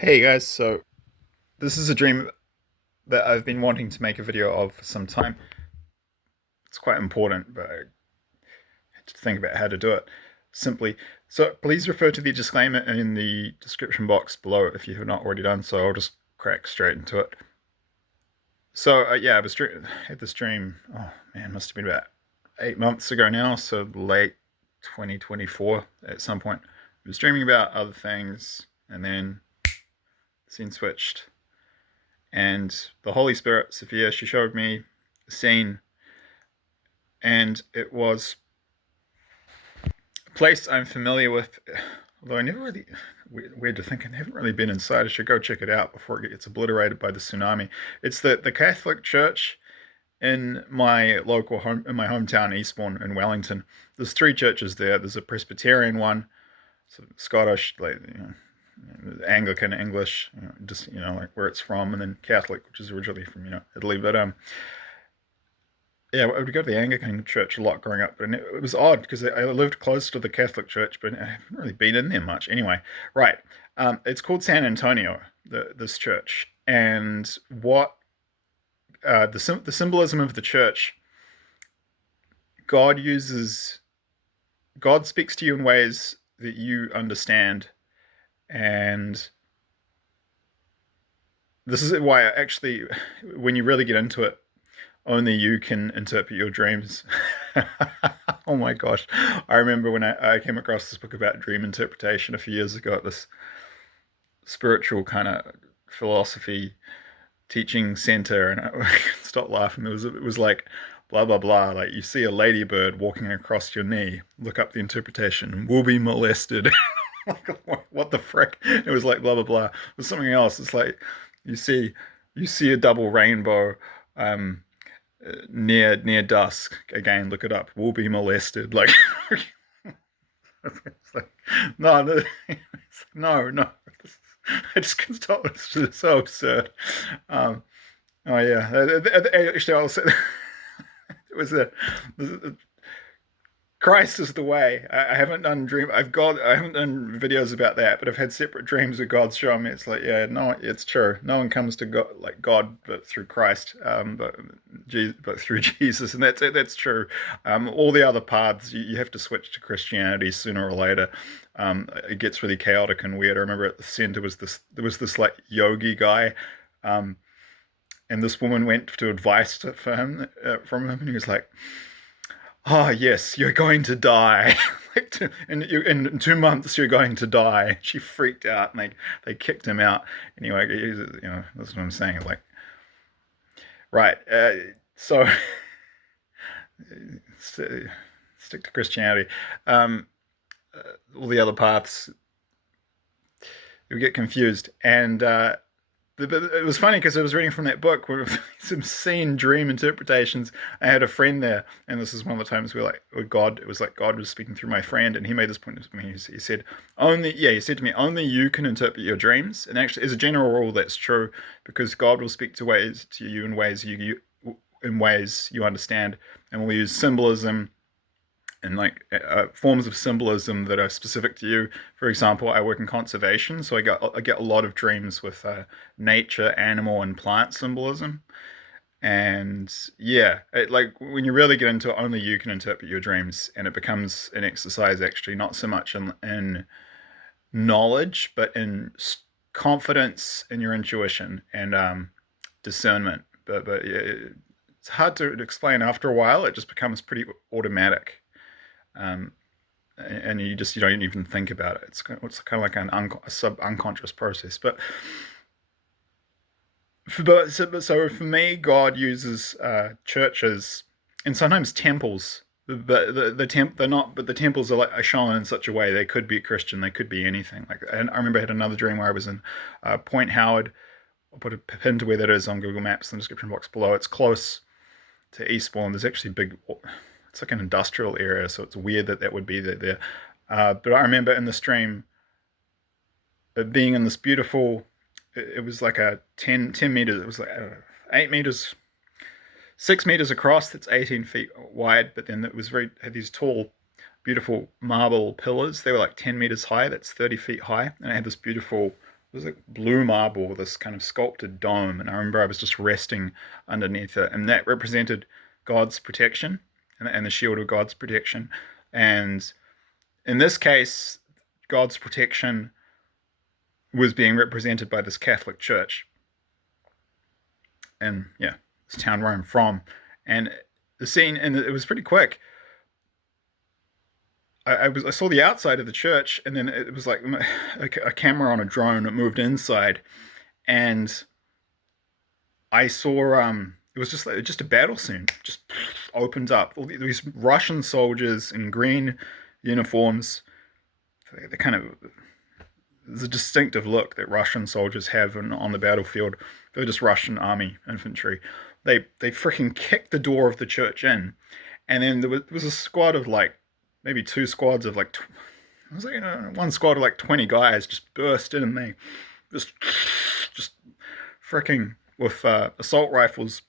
Hey guys, so this is a dream that I've been wanting to make a video of for some time. It's quite important, but I had to think about how to do it simply. So please refer to the disclaimer in the description box below if you have not already done so. I'll just crack straight into it. So yeah, had this dream. Oh man, must have been about 8 months ago now. So late 2024 at some point. I was dreaming about other things, and then the scene switched and the Holy Spirit, Sophia, she showed me a scene, and it was a place I'm familiar with, although I never really, weird to think, I haven't really been inside. I should go check it out before it gets obliterated by the tsunami. It's the Catholic Church in my local home, in my hometown, Eastbourne in Wellington. There's three churches there. There's a Presbyterian one, so Scottish, like Anglican English, just like where it's from, and then Catholic, which is originally from Italy. But yeah, I would go to the Anglican church a lot growing up, and it was odd because I lived close to the Catholic church, but I haven't really been in there much. Anyway, right, it's called San Antonio, this church, and what the symbolism of the church. God uses God speaks to you in ways that you understand, and this is why actually, when you really get into it, only you can interpret your dreams. Oh my gosh. I remember when I came across this book about dream interpretation a few years ago at this spiritual kind of philosophy teaching center, and I couldn't stop laughing. It was like blah blah blah. Like you see a ladybird walking across your knee, look up the interpretation, will be molested. Like what the frick? It was like blah blah blah. It was something else. It's like you see you see a double rainbow. Um, near dusk. Again, look it up. Will be molested. Like, it's like no, no, no, no. I just can't stop. It's just so absurd. Um, oh yeah. Actually, I'll say it was a Christ is the way. I haven't done dream. I haven't done videos about that, but I've had separate dreams of God showing me. It's like, yeah, no, it's true. No one comes to God like God, but through Christ, but through Jesus, and that's it. That's true. All the other paths, you have to switch to Christianity sooner or later. It gets really chaotic and weird. I remember at the center there was this like yogi guy. Um, and this woman went to advice for him from him, and he was like, "Ah, yes, you're going to die. Like in 2 months, you're going to die." She freaked out, and they kicked him out. Anyway, that's what I'm saying. Like, right. So stick to Christianity. Um, all the other paths, you get confused. And it was funny because I was reading from that book where some scene dream interpretations. I had a friend there, and this is one of the times where God, it was like God was speaking through my friend, and he made this point to me. He said, he said to me, only you can interpret your dreams. And actually, as a general rule, that's true because God will speak to you in ways in ways you understand, and will use symbolism and like forms of symbolism that are specific to you. For example, I work in conservation, so I get a lot of dreams with nature, animal, and plant symbolism. And yeah, like when you really get into it, only you can interpret your dreams, and it becomes an exercise actually, not so much in knowledge, but in confidence in your intuition and discernment. But yeah, it's hard to explain after a while. It just becomes pretty automatic. Um, and you don't even think about it. It's kind of like a sub unconscious process. So for me, God uses churches and sometimes temples, but they're not. But the temples are shown in such a way they could be Christian, they could be anything. Like, and I remember I had another dream where I was in Point Howard. I'll put a pin to where that is on Google Maps in the description box below. It's close to Eastbourne. There's actually big. It's like an industrial area, so it's weird that that would be there. But I remember in the stream being in this beautiful. It was like a 10 meters. It was like 8 meters, 6 meters across. That's 18 feet wide. But then it was had these tall, beautiful marble pillars. They were like 10 meters high. That's 30 feet high, and it had this beautiful was like blue marble, this kind of sculpted dome, and I remember I was just resting underneath it, and that represented God's protection and the shield of God's protection. And in this case, God's protection was being represented by this Catholic church, and yeah, this town where I'm from, and the scene, and it was pretty quick. I saw the outside of the church, and then it was like a camera on a drone. It moved inside, and I saw it was just like just a battle scene. Just opens up. All these Russian soldiers in green uniforms. They kind of there's a distinctive look that Russian soldiers have on the battlefield. They're just Russian army infantry. They freaking kicked the door of the church in, and then there was a squad of like maybe two squads of like it was like one squad of like 20 guys just burst in, and they just freaking with assault rifles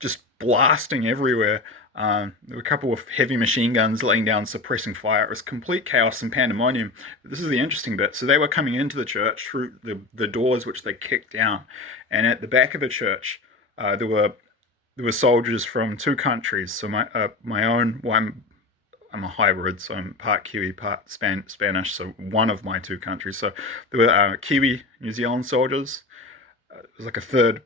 just blasting everywhere. There were a couple of heavy machine guns laying down, suppressing fire. It was complete chaos and pandemonium. But this is the interesting bit. So they were coming into the church through the doors, which they kicked down, and at the back of the church, there were soldiers from two countries. So my own, well, I'm a hybrid, so I'm part Kiwi, part Spanish. So one of my two countries. So there were Kiwi New Zealand soldiers. It was like a third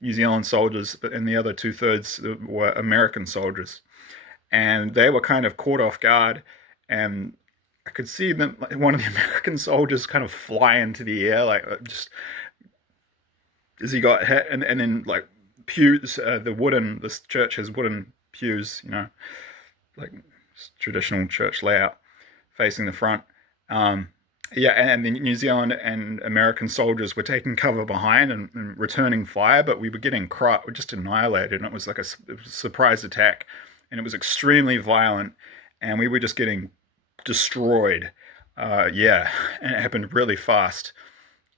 New Zealand soldiers, but and the other two-thirds were American soldiers, and they were kind of caught off guard, and I could see them, like, one of the American soldiers kind of fly into the air, like just as he got hit, and then like pews, this church has wooden pews, like traditional church layout facing the front. Yeah, and the New Zealand and American soldiers were taking cover behind and returning fire, but we were getting just annihilated, and it was like it was a surprise attack, and it was extremely violent, and we were just getting destroyed. Yeah, and it happened really fast,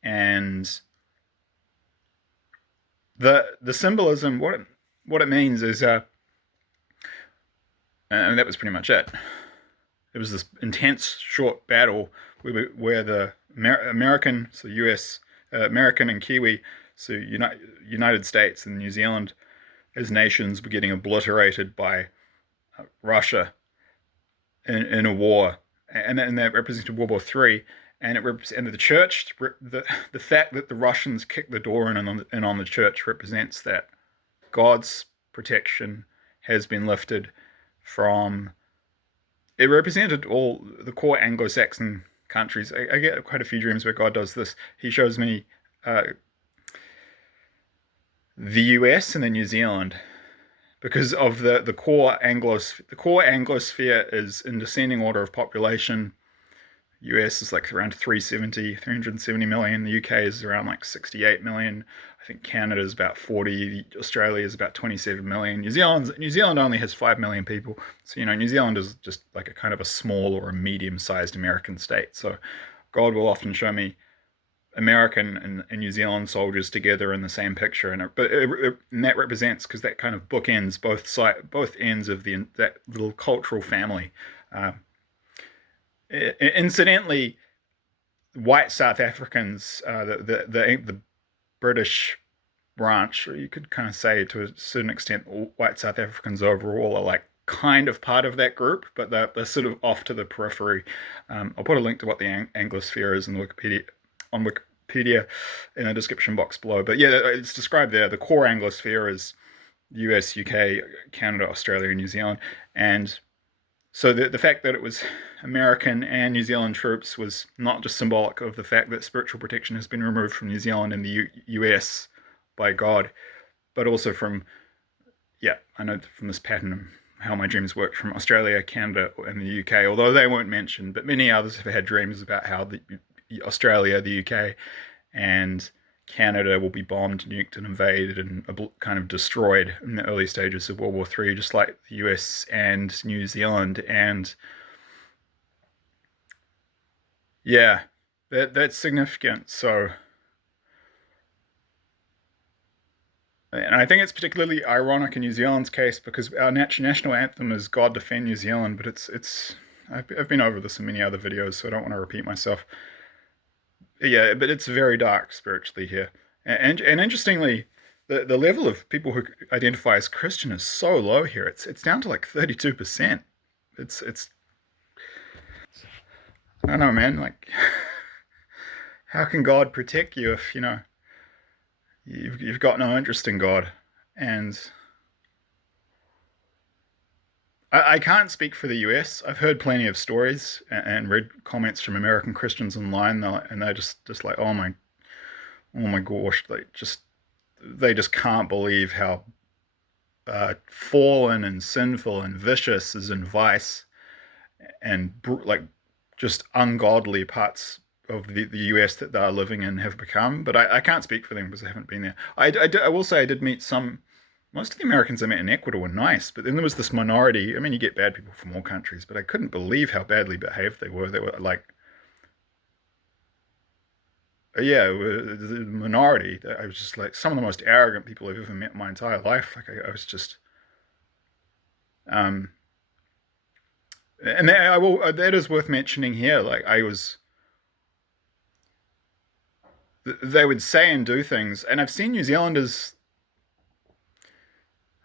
and the symbolism, what it means is, and that was pretty much it. It was this intense short battle where the American, so U.S., American and Kiwi, so United States and New Zealand as nations were getting obliterated by Russia in a war, and that represented World War III, and it represented the church. The fact that the Russians kicked the door in on the church represents that God's protection has been lifted from. It represented all the core Anglo-Saxon countries. I get quite a few dreams where God does this. He shows me the US and then New Zealand, because of the core Anglosphere. The core Anglosphere is in descending order of population. US is like around 370 million. The UK is around like 68 million. I think Canada is about 40. Australia is about 27 million. New Zealand only has 5 million people. So, New Zealand is just like a kind of a small or a medium-sized American state. So God will often show me American and New Zealand soldiers together in the same picture, and that represents, because that kind of bookends both ends of that little cultural family. Incidentally, white South Africans, the British branch, or you could kind of say to a certain extent, white South Africans overall are like kind of part of that group, but they're sort of off to the periphery. I'll put a link to what the Anglosphere is in the Wikipedia in the description box below. But yeah, it's described there. The core Anglosphere is US, UK, Canada, Australia, and New Zealand, and so the fact that it was American and New Zealand troops was not just symbolic of the fact that spiritual protection has been removed from New Zealand and the US by God, but also from, yeah, I know from this pattern of how my dreams worked, from Australia, Canada, and the UK, although they weren't mentioned, but many others have had dreams about how Australia, the UK, and Canada will be bombed, nuked, and invaded and kind of destroyed in the early stages of World War III, just like the US and New Zealand. And yeah, that's significant. So, and I think it's particularly ironic in New Zealand's case because our national anthem is "God Defend New Zealand," but I've been over this in many other videos, so I don't want to repeat myself. Yeah, but it's very dark spiritually here, and interestingly, the level of people who identify as Christian is so low here. It's down to like 32%. It's I don't know, man. Like, how can God protect you if you've got no interest in God? And I can't speak for the US. I've heard plenty of stories and read comments from American Christians online, and they're just like, oh my gosh, they just can't believe how fallen and sinful and vicious is in vice and like just ungodly parts of the US that they're living in have become. But I can't speak for them because I haven't been there. I will say I did meet some. Most of the Americans I met in Ecuador were nice, but then there was this minority. I mean, you get bad people from all countries, but I couldn't believe how badly behaved they were. They were like, yeah, the minority. I was just like some of the most arrogant people I've ever met in my entire life. Like I was just, um, and I will. That is worth mentioning here. Like they would say and do things, and I've seen New Zealanders.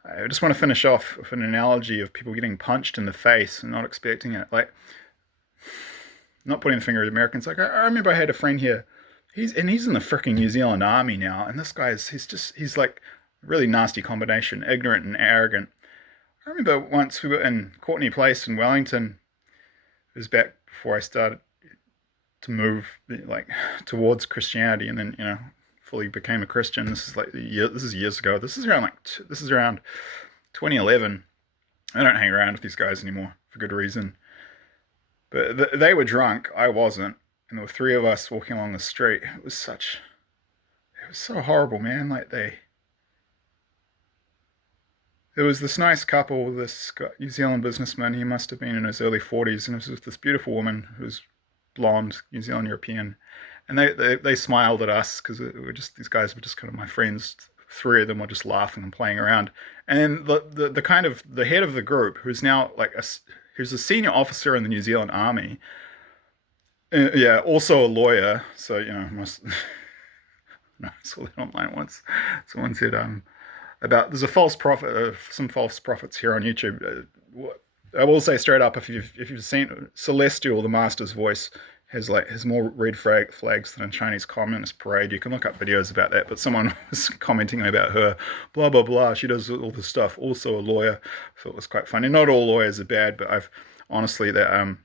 I just want to finish off with an analogy of people getting punched in the face and not expecting it. Like, not pointing the finger at Americans. Like, I remember I had a friend here. He's in the freaking New Zealand Army now, and this guy's he's like a really nasty combination, ignorant and arrogant. I remember once we were in Courtenay Place in Wellington. It was back before I started to move like towards Christianity, and then fully became a Christian. This is like this is years ago. This is around 2011. I don't hang around with these guys anymore for good reason. But they were drunk. I wasn't, and there were three of us walking along the street. It was so horrible, man. Like there was this nice couple, this New Zealand businessman. He must have been in his early 40s, and it was with this beautiful woman who was blonde, New Zealand European, and they smiled at us because we were just these guys were just kind of my friends. Three of them were just laughing and playing around, and the kind of the head of the group, who's now like who's a senior officer in the New Zealand Army, yeah, also a lawyer. So must. No, I saw that online once. Someone said about there's a false prophet, some false prophets here on YouTube. I will say straight up, if you've seen Celestial, the Master's voice has more red flags than a Chinese Communist parade. You can look up videos about that. But someone was commenting about her, blah blah blah. She does all this stuff. Also a lawyer. So it was quite funny. Not all lawyers are bad, but I've honestly they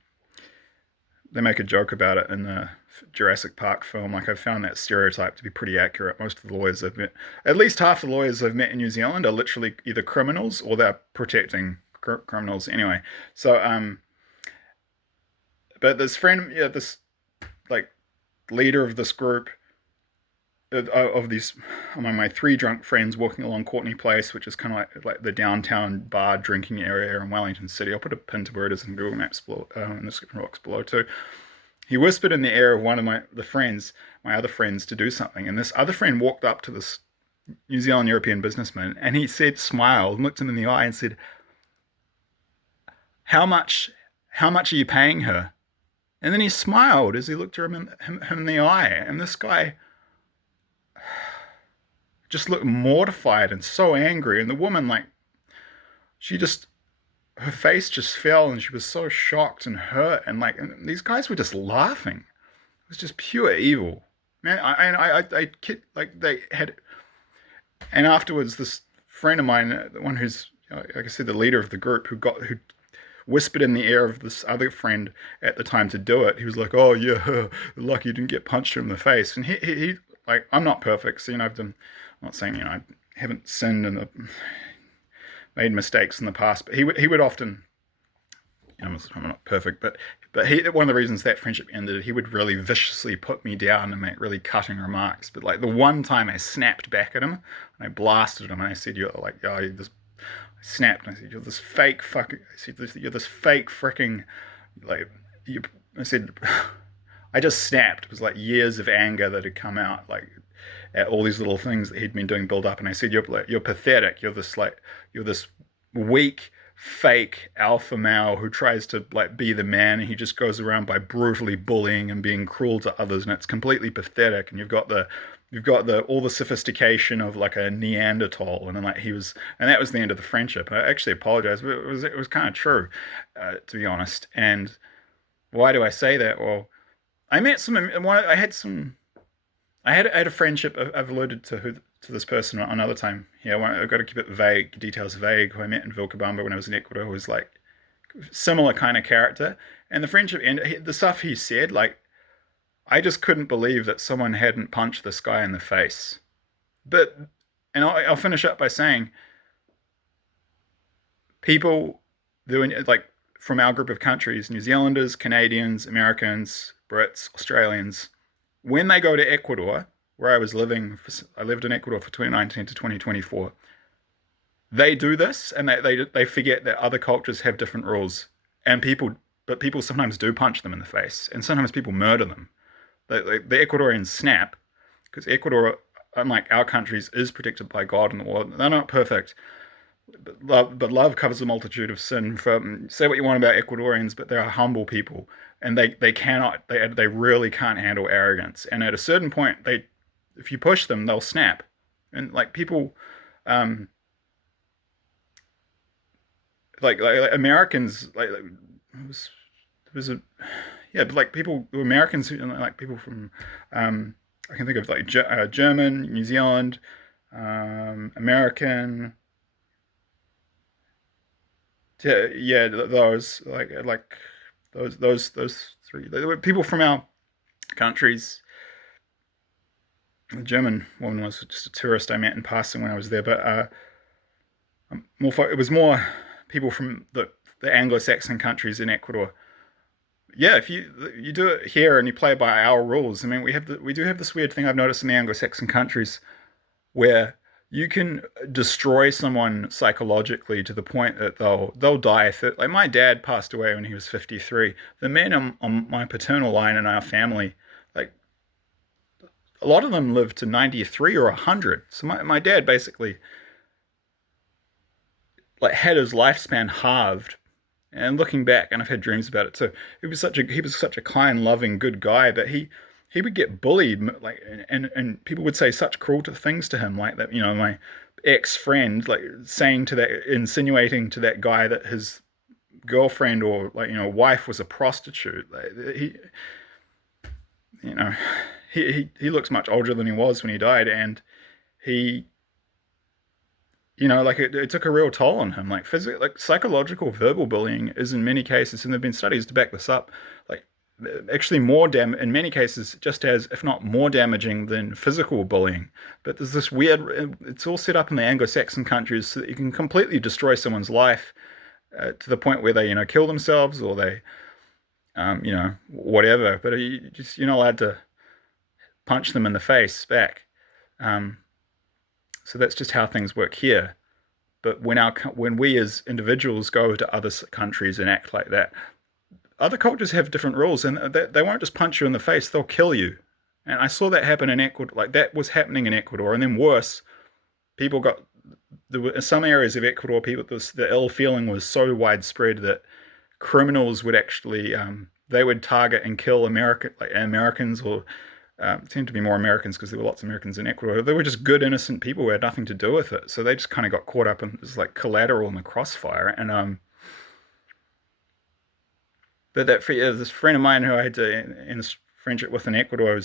make a joke about it in the Jurassic Park film. Like I've found that stereotype to be pretty accurate. Most of the lawyers I've met, at least half the lawyers I've met in New Zealand, are literally either criminals or they're protecting criminals anyway. So but this friend, yeah, this like leader of this group of these among my three drunk friends walking along Courtenay Place, which is kind of like the downtown bar drinking area in Wellington City. I'll put a pin to where it is in Google Maps below, in the description box below too. He whispered in the ear of one of my other friends, to do something, and this other friend walked up to this New Zealand European businessman, and he said, smiled, and looked him in the eye, and said, "How much? How much are you paying her?" And then he smiled as he looked him in the eye, and this guy just looked mortified and so angry, and the woman like she just her face just fell, and she was so shocked and hurt, and these guys were just laughing. It was just pure evil, man. I kid, like they had, and afterwards, this friend of mine, the one who's like I said, the leader of the group, who whispered in the ear of this other friend at the time to do it. He was like, "Oh yeah, lucky you didn't get punched in the face." And he like I'm not perfect, so I've done. I'm not saying I haven't sinned and made mistakes in the past, but he would often. I'm not perfect, but one of the reasons that friendship ended, he would really viciously put me down and make really cutting remarks. But like the one time I snapped back at him, and I blasted him, and I said, "You're like, oh, you're this." I snapped, and I said, "You're this fake fucking." I said, "You're this fake freaking like." You, I said, I just snapped. It was like years of anger that had come out, like at all these little things that he'd been doing build up, and I said, "You're pathetic. You're this weak." fake alpha male who tries to like be the man, and he just goes around by brutally bullying and being cruel to others, and it's completely pathetic. And you've got the all the sophistication of like a Neanderthal, and then like he was, and that was the end of the friendship. I actually apologize, but it was kind of true, to be honest. And why do I say that? Well, I met some. I had some. I had a friendship. I've alluded to this person another time. Yeah, I've got to keep it vague, details vague. Who I met in Vilcabamba when I was in Ecuador, who was like similar kind of character, and the friendship ended. The stuff he said, like I just couldn't believe that someone hadn't punched this guy in the face. But and I'll finish up by saying people doing like from our group of countries, New Zealanders, Canadians, Americans, Brits, Australians, when they go to Ecuador, where I lived in Ecuador for 2019 to 2024. They do this, and they forget that other cultures have different rules, and people sometimes do punch them in the face, and sometimes people murder them. The Ecuadorians snap because Ecuador, unlike our countries, is protected by God and the world. They're not perfect, but love covers a multitude of sin. Say what you want about Ecuadorians, but they're humble people, and they really can't handle arrogance. And at a certain point, if you push them, they'll snap. And like people, um, like Americans, it was a yeah, but like people Americans like people from I can think of like German, New Zealand, American. Yeah, yeah, those those three. There were people from our countries. The German woman was just a tourist I met in passing when I was there, but it was more people from the Anglo-Saxon countries in Ecuador. Yeah, if you do it here and you play by our rules, I mean, we do have this weird thing I've noticed in the Anglo-Saxon countries where you can destroy someone psychologically to the point that they'll die. Like my dad passed away when he was 53. The men on my paternal line in our family, like a lot of them lived to 93 or 100. So my dad basically like had his lifespan halved. And looking back, and I've had dreams about it too. He was such a kind, loving, good guy, but he would get bullied, like, and people would say such cruel things to him, like that. My ex-friend, like saying to that, insinuating to that guy that his girlfriend or like wife was a prostitute. Like, you know, he looks much older than he was when he died, and he like it took a real toll on him. Like physical, like psychological, verbal bullying is in many cases, and there've been studies to back this up. Like actually more in many cases, just as if not more damaging than physical bullying. But there's this weird. It's all set up in the Anglo-Saxon countries so that you can completely destroy someone's life to the point where they kill themselves or they whatever. But you're not allowed to punch them in the face back. Um, so that's just how things work here. But when we as individuals go to other countries and act like that, other cultures have different rules, and they won't just punch you in the face; they'll kill you. And I saw that happen in Ecuador. Like that was happening in Ecuador, and then worse, people got there were in some areas of Ecuador, the ill feeling was so widespread that criminals would actually they would target and kill Americans or it seemed to be more Americans because there were lots of Americans in Ecuador. They were just good, innocent people who had nothing to do with it. So they just kind of got caught up in this like collateral in the crossfire. And but this friend of mine who I had to in this friendship with in Ecuador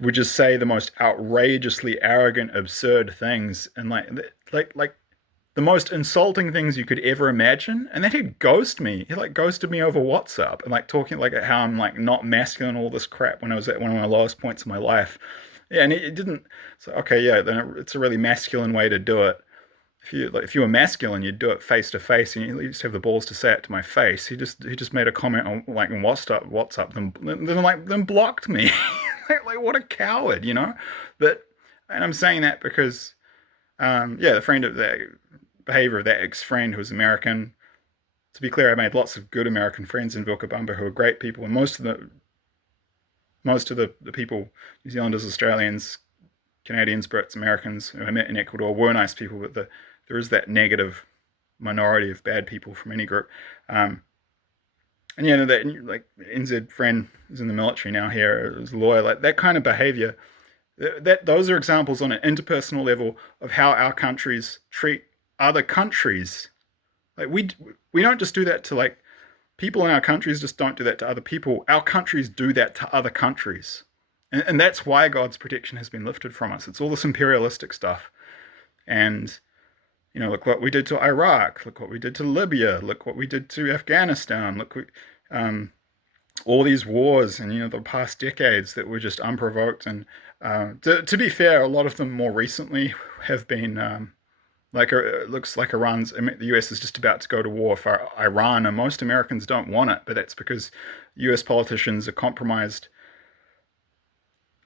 would just say the most outrageously arrogant, absurd things, and like the most insulting things you could ever imagine. And then he'd ghost me. He like ghosted me over WhatsApp and like talking like how I'm like not masculine, all this crap when I was at one of my lowest points in my life. Yeah, and it didn't. So okay, yeah, then it's a really masculine way to do it. If you were masculine, you'd do it face to face, and you at least have the balls to say it to my face. He just made a comment on like on WhatsApp, then blocked me. Like what a coward. But and I'm saying that because yeah, the friend of that behavior of that ex-friend who was American. To be clear, I made lots of good American friends in Vilcabamba who are great people, and most of the people, New Zealanders, Australians, Canadians, Brits, Americans who I met in Ecuador were nice people, but there is that negative minority of bad people from any group. And yeah, that like NZ friend is in the military now here as a lawyer, like that kind of behavior. Those are examples on an interpersonal level of how our countries treat other countries. Like we don't just do that to like people in our countries just don't do that to other people. Our countries do that to other countries. And that's why God's protection has been lifted from us. It's all this imperialistic stuff. And, look what we did to Iraq. Look what we did to Libya. Look what we did to Afghanistan. All these wars and, the past decades that were just unprovoked. And to be fair, a lot of them more recently have been it looks like the US is just about to go to war for Iran, and most Americans don't want it, but that's because US politicians are compromised,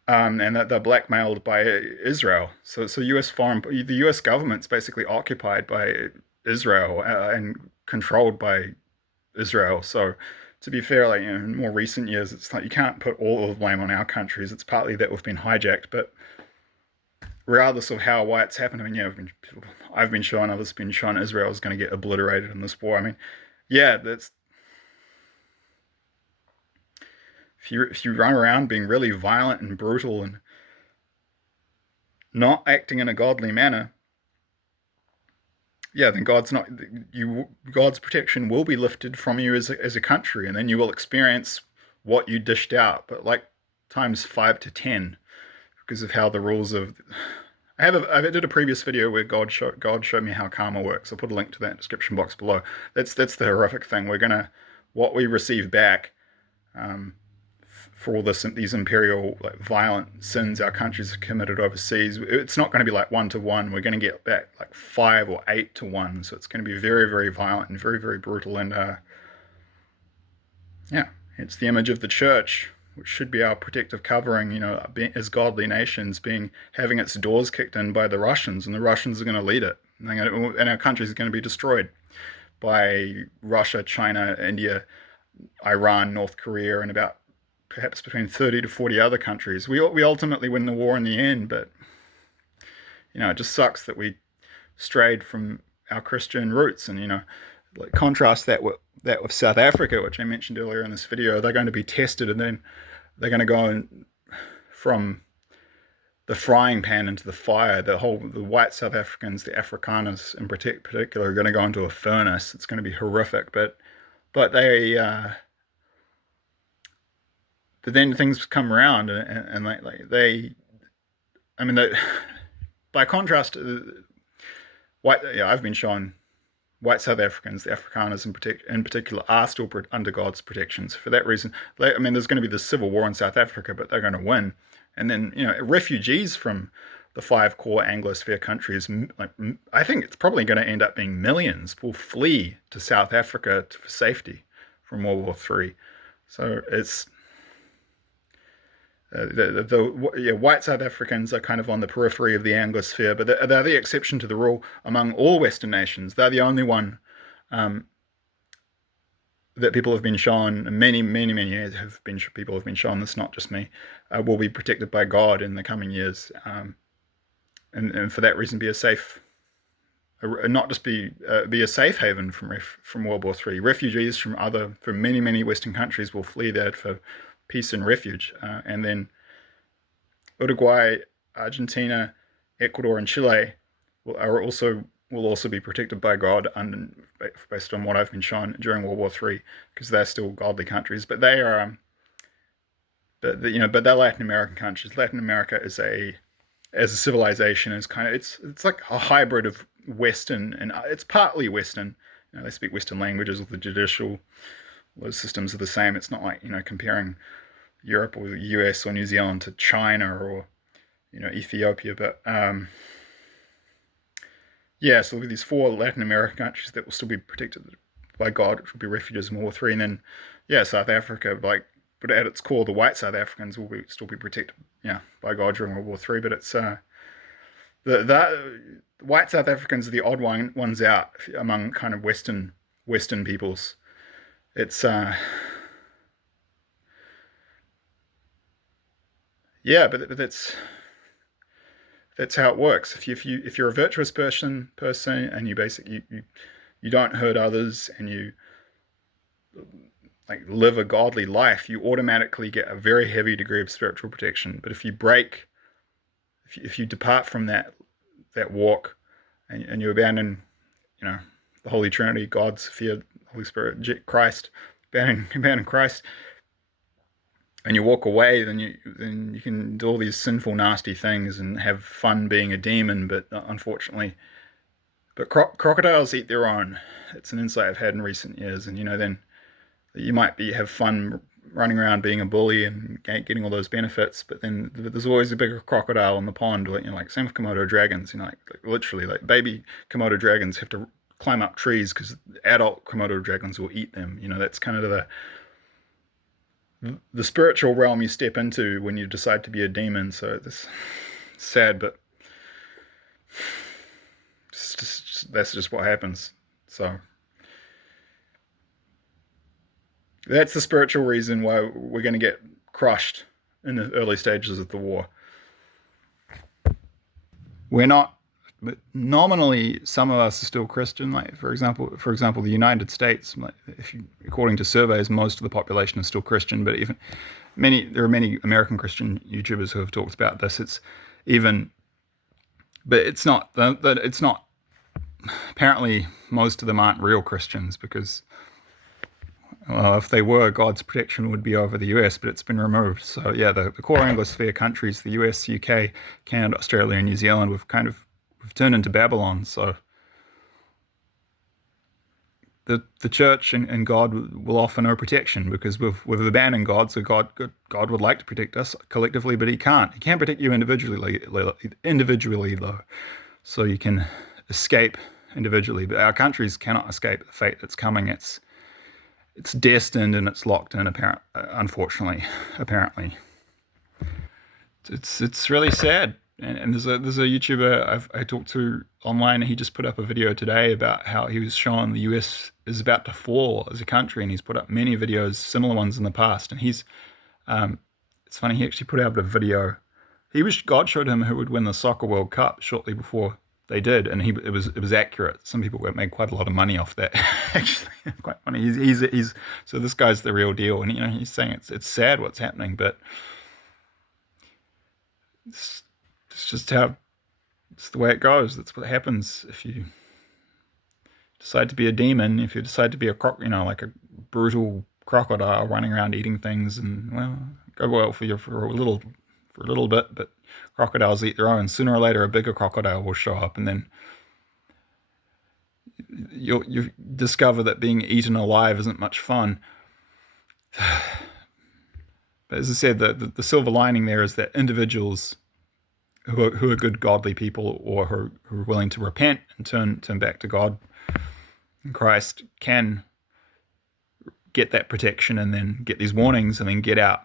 and that they're blackmailed by Israel. So the US government's basically occupied by Israel and controlled by Israel. So to be fair, like in more recent years, it's like you can't put all of the blame on our countries. It's partly that we've been hijacked, but regardless of how why it's happened, I mean, I've been shown, others have been shown Israel is going to get obliterated in this war. I mean, yeah, that's if you run around being really violent and brutal and not acting in a godly manner, yeah, then God's protection will be lifted from you as a country, and then you will experience what you dished out, but like times 5 to 10, because of how the rules of I did a previous video where God showed me how karma works. I'll put a link to that in the description box below. That's the horrific thing. What we receive back for all these imperial like violent sins our countries have committed overseas. It's not going to be like 1-to-1. We're going to get back like 5 or 8-to-1. So it's going to be very, very violent and very, very brutal. And yeah, it's the image of the church, which should be our protective covering, as godly nations, having its doors kicked in by the Russians, and the Russians are going to lead it, and our countries are going to be destroyed by Russia, China, India, Iran, North Korea, and about perhaps between 30 to 40 other countries. We ultimately win the war in the end, but it just sucks that we strayed from our Christian roots, and like contrast that with South Africa, which I mentioned earlier in this video. They're going to be tested, and then they're going to go from the frying pan into the fire. The white South Africans, the Afrikaners in particular, are going to go into a furnace. It's going to be horrific, but then things come around, and by contrast, I've been shown white South Africans, the Afrikaners in particular, are still under God's protections. For that reason, there's going to be this civil war in South Africa, but they're going to win. And then, refugees from the 5 core Anglosphere countries, I think it's probably going to end up being millions, will flee to South Africa for safety from World War III. So it's white South Africans are kind of on the periphery of the Anglosphere, but they're the exception to the rule among all Western nations. They're the only one that people have been shown, many, many, many years people have been shown, this not just me, will be protected by God in the coming years, and for that reason be a safe, not just be a safe haven from World War III. Refugees from many, many Western countries will flee there for peace and refuge, and then Uruguay, Argentina, Ecuador, and Chile will also be protected by God, based on what I've been shown during World War III, because they're still godly countries. But they are, but they're Latin American countries. Latin America as a civilization is kind of it's like a hybrid of Western, and it's partly Western. They speak Western languages. The judicial systems are the same. It's not like comparing Europe or the US or New Zealand to China or Ethiopia, but so there'll be these 4 Latin American countries that will still be protected by God, which will be refugees in World War III, and then South Africa, but at its core, the white South Africans will still be protected by God during World War III. But it's the white South Africans are the odd ones out among kind of Western peoples. It's but that's how it works. If you're a virtuous person and you basically you don't hurt others and you like live a godly life, you automatically get a very heavy degree of spiritual protection. But if you break, if you depart from that walk, and you abandon, the Holy Trinity, God, Sophia, Holy Spirit, Christ, abandon Christ, and you walk away, then you can do all these sinful, nasty things and have fun being a demon. But unfortunately, crocodiles eat their own. It's an insight I've had in recent years, and then you might have fun running around being a bully and getting all those benefits, but then there's always a bigger crocodile in the pond. Like same with Komodo dragons. Like literally, like baby Komodo dragons have to climb up trees because adult Komodo dragons will eat them. That's kind of the spiritual realm you step into when you decide to be a demon. So this sad, but that's just what happens. So that's the spiritual reason why we're going to get crushed in the early stages of the war. We're not, but nominally, some of us are still Christian. Like for example, the United States. Like according to surveys, most of the population is still Christian. But there are many American Christian YouTubers who have talked about this. But it's not. It's not. Apparently, most of them aren't real Christians because, well, if they were, God's protection would be over the US, but it's been removed. So yeah, the core Anglosphere countries, the US, UK, Canada, Australia, and New Zealand, we've turned into Babylon. So the church and God will offer no protection because we've abandoned God. So God would like to protect us collectively, but He can't. He can't protect you individually though. So you can escape individually, but our countries cannot escape the fate that's coming. It's destined and it's locked in. Unfortunately, apparently, it's really sad. And there's a YouTuber I talked to online, and he just put up a video today about how he was showing the US is about to fall as a country, and he's put up many videos, similar ones in the past. And it's funny, he actually put out a video. God showed him who would win the Soccer World Cup shortly before they did, and it was accurate. Some people made quite a lot of money off that. Actually, quite funny. He's so this guy's the real deal, and he's saying it's sad what's happening, but it's just how it's the way it goes. That's what happens if you decide to be a demon. If you decide to be like a brutal crocodile running around eating things, and well, go well for you for a little bit, but crocodiles eat their own. Sooner or later, a bigger crocodile will show up, and then you discover that being eaten alive isn't much fun. But as I said, the silver lining there is that individuals who are good, godly people, or who are willing to repent and turn back to God and Christ, can get that protection and then get these warnings and then get out,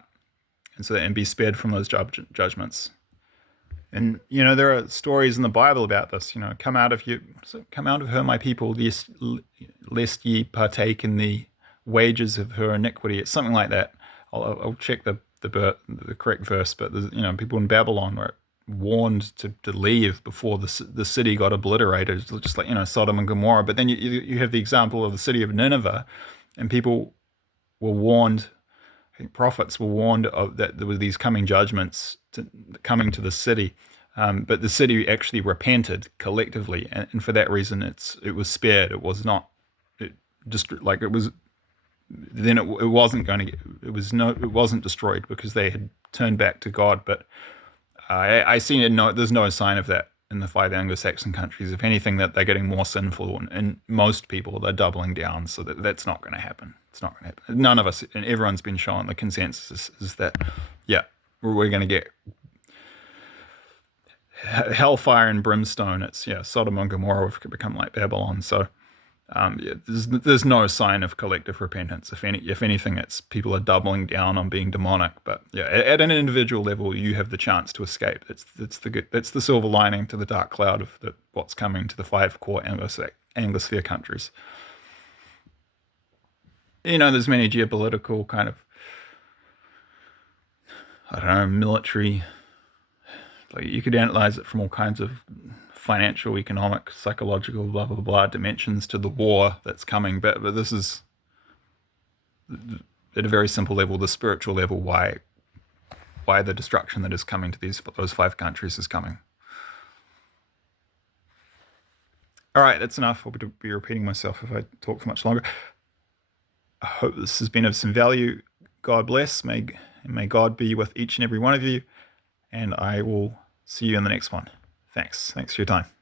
and be spared from those judgments. And there are stories in the Bible about this. Come out of her, my people, lest ye partake in the wages of her iniquity. It's something like that. I'll check the correct verse, but there's people in Babylon were warned to leave before the city got obliterated, just like Sodom and Gomorrah. But then you have the example of the city of Nineveh, and people were warned. I think prophets were warned of that there were these coming judgments coming to the city, but the city actually repented collectively, and for that reason, it was spared. It was not, it wasn't destroyed because they had turned back to God. But I see there's no sign of that in the 5 Anglo-Saxon countries. If anything, that they're getting more sinful, and most people, they're doubling down. So that's not going to happen. It's not going to happen. None of us, and everyone's been shown, the consensus is that, yeah, we're going to get hellfire and brimstone. It's Sodom and Gomorrah have become like Babylon. So there's no sign of collective repentance. If anything, it's people are doubling down on being demonic. But at an individual level, you have the chance to escape. That's the silver lining to the dark cloud of what's coming to the 5 core Anglosphere countries. There's many geopolitical kind of, military. Like you could analyze it from all kinds of financial, economic, psychological, blah, blah, blah dimensions to the war that's coming. But this is, at a very simple level, the spiritual level, why the destruction that is coming to those 5 countries is coming. All right, that's enough. I'll be repeating myself if I talk for much longer. I hope this has been of some value. God bless. May God be with each and every one of you. And I will see you in the next one. Thanks. Thanks for your time.